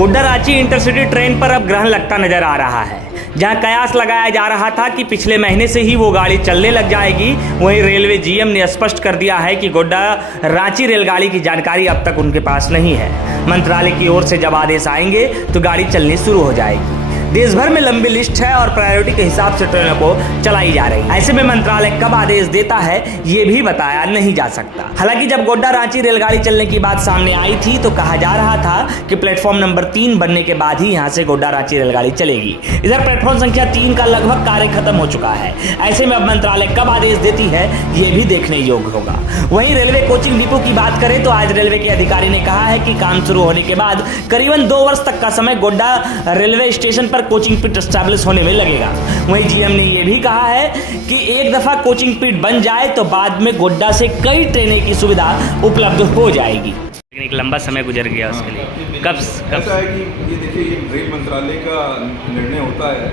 Godda Ranchi intercity train पर अब ग्रहण लगता नजर आ रहा है। जहां कयास लगाया जा रहा था कि पिछले महीने से ही वो गाड़ी चलने लग जाएगी, वहीं रेलवे जीएम ने स्पष्ट कर दिया है कि गोड्डा रांची रेलगाड़ी की जानकारी अब तक उनके पास नहीं है। मंत्रालय की ओर से जब आदेश आएंगे तो गाड़ी चलनी शुरू हो जाएगी। देश भर में लंबी लिस्ट है और प्रायोरिटी के हिसाब से ट्रेनों को चलाई जा रही है। ऐसे में मंत्रालय कब आदेश देता है ये भी बताया नहीं जा सकता। हालांकि जब गोड्डा रांची रेलगाड़ी चलने की बात सामने आई थी तो कहा जा रहा था कि प्लेटफॉर्म नंबर 3 बनने के बाद ही यहाँ से गोड्डा रांची रेलगाड़ी चलेगी। इधर प्लेटफॉर्म संख्या 3 का लगभग कार्य खत्म हो चुका है। ऐसे में अब मंत्रालय कब आदेश देती है ये भी देखने योग्य होगा। वहीं रेलवे कोचिंग डिपो की बात करें तो आज रेलवे के अधिकारी ने कहा है कि काम शुरू होने के बाद करीबन 2 वर्ष तक का समय गोड्डा रेलवे स्टेशन पर कोचिंग पीट एस्टैब्लिश होने में लगेगा। वहीं जीएम ने यह भी कहा है कि एक दफा कोचिंग पीट बन जाए तो बाद में गोड्डा से कई ट्रेनें की सुविधा उपलब्ध हो जाएगी। लेकिन एक लंबा समय गुजर गया उसके लिए। कब ऐसा है कि ये देखिए, ये रेल मंत्रालय का निर्णय होता है,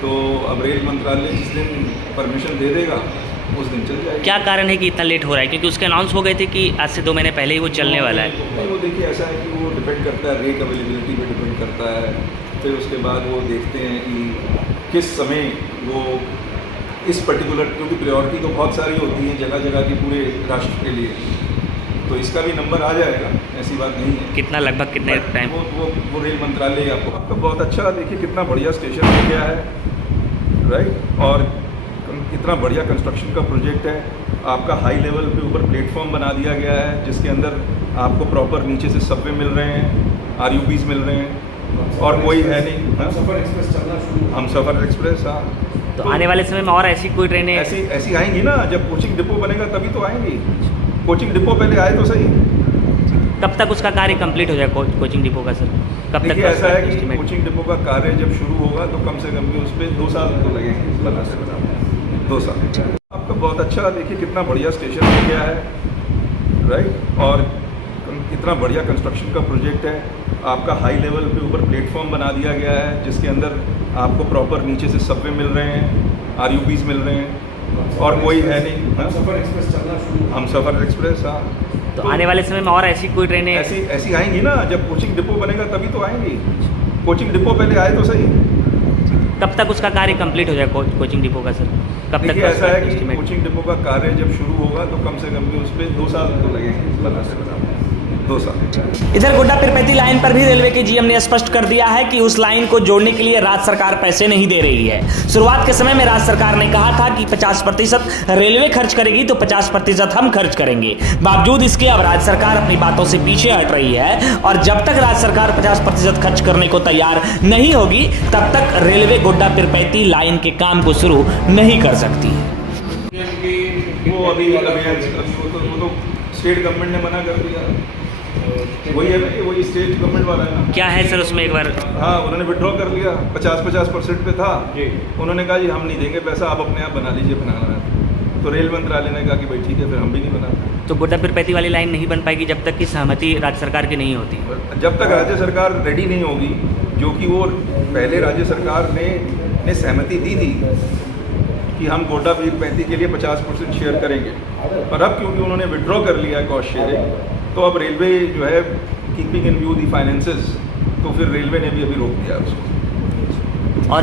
तो अब रेल मंत्रालय जिस दिन परमिशन दे देगा उस दिन चल जाएगा। क्या कारण है कि इतना लेट हो रहा है? क्योंकि उसके अनाउंस हो गए थे कि आज से 2 महीने पहले ही वो चलने वाला है। नहीं, वो देखिए ऐसा है कि वो डिपेंड करता है, रेट अवेलेबिलिटी पे डिपेंड करता है। फिर उसके बाद वो देखते हैं कि किस समय वो इस पर्टिकुलर, क्योंकि प्रायोरिटी तो बहुत सारी होती है जगह जगह की पूरे राष्ट्र के लिए, तो इसका भी नंबर आ जाएगा, ऐसी बात नहीं है। कितना लगभग कितने टाइम? वो रेल मंत्रालय आपको बहुत अच्छा, देखिए कितना बढ़िया स्टेशन हो गया है, राइट, और कितना बढ़िया कंस्ट्रक्शन का प्रोजेक्ट है। आपका हाई लेवल पे ऊपर प्लेटफॉर्म बना दिया गया है जिसके अंदर आपको प्रॉपर नीचे से सबवे मिल रहे हैं, आरयूबीज मिल रहे हैं, और कोई है नहीं। हमसफर एक्सप्रेस चलना शुरू, हमसफर एक्सप्रेस। हाँ, तो आने वाले समय में और ऐसी कोई ट्रेनें ऐसी आएंगी ना, जब कोचिंग डिपो बनेगा तभी तो आएंगी। कोचिंग डिपो पहले आए तो सही। कब तक उसका कार्य कंप्लीट हो जाएगा कोचिंग डिपो का सर? कब तक? ऐसा है कि कोचिंग डिपो का कार्य जब शुरू होगा तो कम से कम भी उस पर 2 साल तो लगेंगे, बनाते बनाते 2 साल। आपका बहुत अच्छा, देखिए कितना बढ़िया स्टेशन हो गया है, राइट, और कितना बढ़िया कंस्ट्रक्शन का प्रोजेक्ट है। आपका हाई लेवल पे ऊपर प्लेटफॉर्म बना दिया गया है जिसके अंदर आपको प्रॉपर नीचे से सबवे मिल रहे हैं, आरयूबीज मिल रहे हैं, और कोई है नहीं। हमसफर एक्सप्रेस चलना शुरू, हमसफर एक्सप्रेस। हाँ, तो आने वाले समय में और ऐसी कोई ट्रेनें ऐसी आएंगी ना, जब कोचिंग डिपो बनेगा तभी तो आएंगी। कोचिंग डिपो पहले आए तो सही। कब तक उसका कार्य कंप्लीट हो जाएगा कोचिंग डिपो का सर? कब तक? ऐसा है कि कोचिंग डिपो का कार्य जब शुरू होगा तो कम से कम भी उस पर 2 साल तो लगेंगे, बनाते बनाते 2 साल। इधर गोड्डा पिरपैती लाइन पर भी रेलवे के जीएम ने स्पष्ट कर दिया है कि उस लाइन को जोड़ने के लिए राज्य सरकार पैसे नहीं दे रही है। शुरुआत के समय में राज्य सरकार ने कहा था कि 50% रेलवे खर्च करेगी तो 50% हम खर्च करेंगे। बावजूद इसके अब राज्य सरकार अपनी बातों से पीछे हट रही है और जब तक राज्य सरकार 50% खर्च करने को तैयार नहीं होगी तब तक रेलवे गोड्डा पिरपैती लाइन के काम को शुरू नहीं कर सकती। वो अभी तो स्टेट गवर्नमेंट ने मना कर दिया। वही है ना, वही स्टेट गवर्नमेंट वाला है ना। क्या है सर उसमें एक बार? हाँ, उन्होंने विड्रॉ कर लिया। 50% पे था, उन्होंने कहा जी हम नहीं देंगे पैसा, आप अपने आप बना लीजिए बनाना है। तो रेल मंत्रालय ने कहा कि भाई ठीक है, फिर हम भी नहीं बनाते। तो गोड्डा पिरपैती वाली लाइन नहीं बन पाएगी जब तक कि सहमति राज्य सरकार की नहीं होती। जब तक राज्य सरकार रेडी नहीं होगी, जो कि वो पहले राज्य सरकार ने सहमति दी थी कि हम गोड्डा पिरपैती के लिए 50% शेयर करेंगे, पर अब क्योंकि उन्होंने विड्रॉ कर लिया है कॉस्ट शेयरिंग, तो अब रेलवे जो है keeping in view the finances, तो फिर रेलवे ने भी अभी रोक दिया उसको।